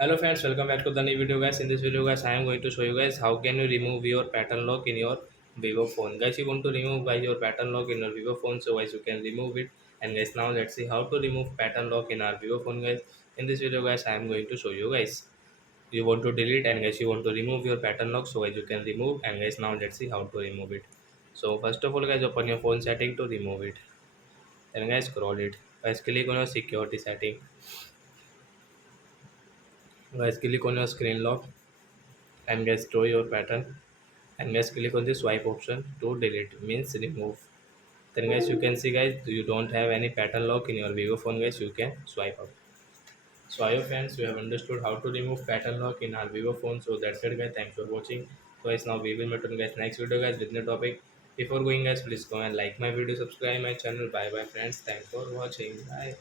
Hello friends, welcome back to the new video guys. In this video guys, I am going to show you guys how can you remove your pattern lock in your Vivo phone. Guys, you want to remove by your pattern lock in your Vivo phone, so guys you can remove it. And guys, now let's see how to remove pattern lock in our Vivo phone guys. In this video guys, I am going to show you guys. You want to delete and guys you want to remove your pattern lock, so guys you can remove. And guys, now let's see how to remove it. So first of all guys, open your phone setting to remove it. Then guys, scroll it. Guys, click on your security setting. Guys, click on your screen lock and guys draw your pattern, and guys click on the swipe option to delete, means remove. Then guys you can see guys you don't have any pattern lock in your Vivo phone guys, you can swipe out. So I hope friends you have understood how to remove pattern lock in our Vivo phone. So that's it guys, thanks for watching. So guys, now we will meet on guys next video guys with new topic. Before going guys, please go and like my video, subscribe my channel. Bye bye friends, thanks for watching, bye.